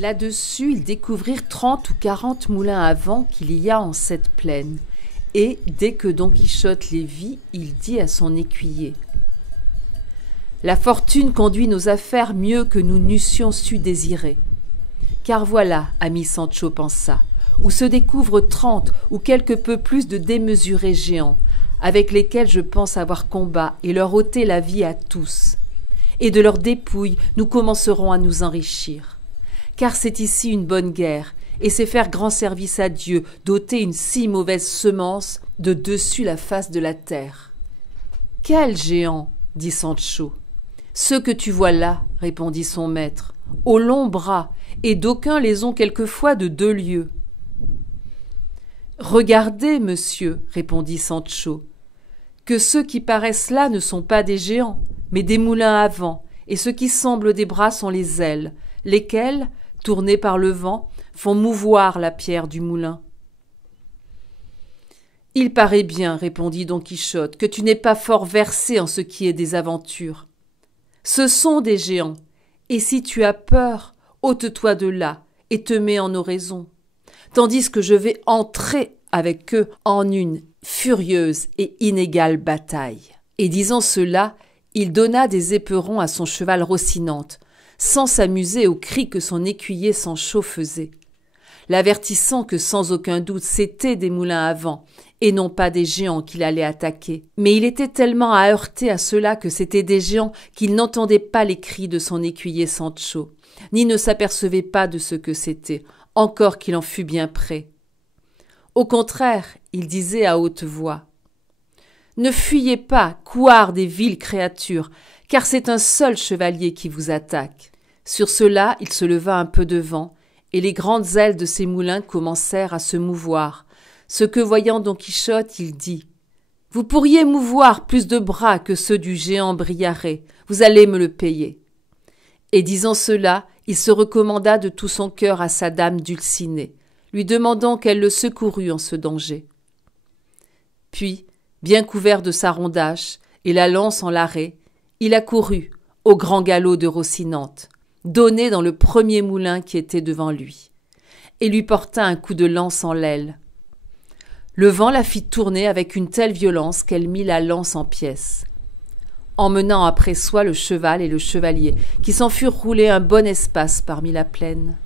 Là-dessus, ils découvrirent 30 ou 40 moulins à vent qu'il y a en cette plaine. Et, dès que Don Quichotte les vit, il dit à son écuyer : « La fortune conduit nos affaires mieux que nous n'eussions su désirer. Car voilà, ami Sancho pensa, où se découvrent 30 ou quelque peu plus de démesurés géants, avec lesquels je pense avoir combat et leur ôter la vie à tous. Et de leurs dépouilles, nous commencerons à nous enrichir. Car c'est ici une bonne guerre, et c'est faire grand service à Dieu d'ôter une si mauvaise semence de dessus la face de la terre. »« Quels géants ?» dit Sancho. « Ceux que tu vois là, répondit son maître, aux longs bras, et d'aucuns les ont quelquefois de 2 lieues. »« Regardez, monsieur, répondit Sancho, que ceux qui paraissent là ne sont pas des géants, mais des moulins à vent, et ce qui semblent des bras sont les ailes, lesquelles, tournées par le vent, font mouvoir la pierre du moulin. »« Il paraît bien, répondit Don Quichotte, que tu n'es pas fort versé en ce qui est des aventures. Ce sont des géants, et si tu as peur, ôte-toi de là, et te mets en oraison, tandis que je vais entrer avec eux en une furieuse et inégale bataille. » Et disant cela, il donna des éperons à son cheval Rocinante, sans s'amuser aux cris que son écuyer Sancho faisait, l'avertissant que sans aucun doute c'étaient des moulins à vent, et non pas des géants qu'il allait attaquer. Mais il était tellement aheurté à cela que c'étaient des géants qu'il n'entendait pas les cris de son écuyer Sancho, ni ne s'apercevait pas de ce que c'était, encore qu'il en fût bien près. Au contraire, il disait à haute voix : « Ne fuyez pas, couards des viles créatures, car c'est un seul chevalier qui vous attaque. » Sur cela, il se leva un peu de vent, et les grandes ailes de ses moulins commencèrent à se mouvoir, ce que, voyant Don Quichotte, il dit : « Vous pourriez mouvoir plus de bras que ceux du géant Briaré, vous allez me le payer. » Et disant cela, il se recommanda de tout son cœur à sa dame Dulcinée, lui demandant qu'elle le secourût en ce danger. Puis, bien couvert de sa rondache et la lance en l'arrêt, il accourut au grand galop de Rocinante, donné dans le premier moulin qui était devant lui, et lui porta un coup de lance en l'aile. Le vent la fit tourner avec une telle violence qu'elle mit la lance en pièces, emmenant après soi le cheval et le chevalier, qui s'en furent roulés un bon espace parmi la plaine.